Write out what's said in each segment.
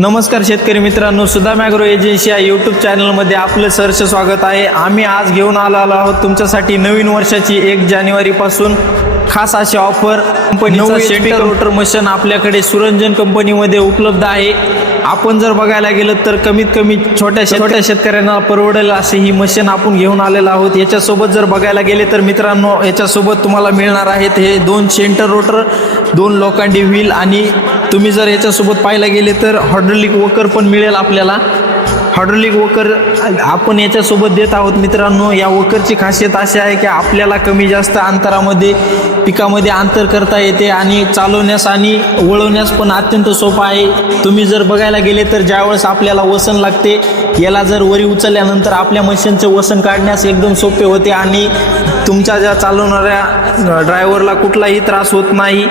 नमस्कार शेतकरी मित्रांनो, सुदाम ॲग्रो एजन्सी या यूट्यूब चॅनलमध्ये आपलं सहर्ष स्वागत आहे। आम्ही आज घेऊन आलो आहोत तुमच्यासाठी नवीन वर्षाची 1 जानेवारीपासून खास अशी ऑफर। कंपनीचा सेंटर रोटर मशीन आपल्याकडे सुरंजन कंपनीमध्ये उपलब्ध आहे। आपण जर बघायला गेलं तर कमीत कमी छोट्या शेतकऱ्यांना परवडेल असे ही मशीन आपण घेऊन आलेलो आहोत। याच्यासोबत जर बघायला गेले तर मित्रांनो, याच्यासोबत तुम्हाला मिळणार आहेत हे 2 सेंटर रोटर, 2 लोखंडी व्हील आणि तुम्ही जर याच्यासोबत पाहायला गेले तर हायड्रोलिक वोकर पण मिळेल आपल्याला। हायड्रोलिक वोकर आपण याच्यासोबत देत आहोत मित्रांनो। या वोकरची खासियत अशी आहे की आपल्याला कमी जास्त अंतरामध्ये पिकामध्ये अंतर करता येते आणि चालवण्यास आणि वळवण्यास पण अत्यंत सोपं आहे। तुम्ही जर बघायला गेले तर ज्यावेळेस आपल्याला वसन लागते, याला जर वरी उचलल्यानंतर आपल्या मशीनचे वसन काढण्यास एकदम सोपे होते आणि तुमच्या ज्या चालवणाऱ्या ड्रायव्हरला कुठलाही त्रास होत नाही।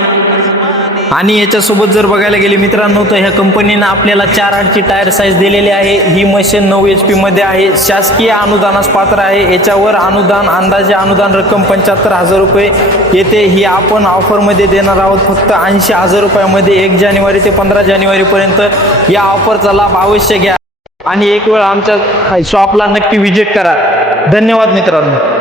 आणि याच्यासोबत जर बघायला गेले मित्रांनो तर ह्या कंपनीने आपल्याला 4/8ची टायर साईज दिलेली आहे। ही मशीन 9 HP मध्ये आहे, शासकीय अनुदानास पात्र आहे। याच्यावर अनुदान अंदाजे अनुदान रक्कम 75,000 रुपये येते। ही आपण ऑफरमध्ये देणार आहोत फक्त 80,000 रुपयामध्ये 1 जानेवारी ते 15 जानेवारीपर्यंत। या ऑफरचा लाभ अवश्य घ्या आणि एक वेळ आमच्या शॉपला नक्की व्हिजिट करा। धन्यवाद मित्रांनो।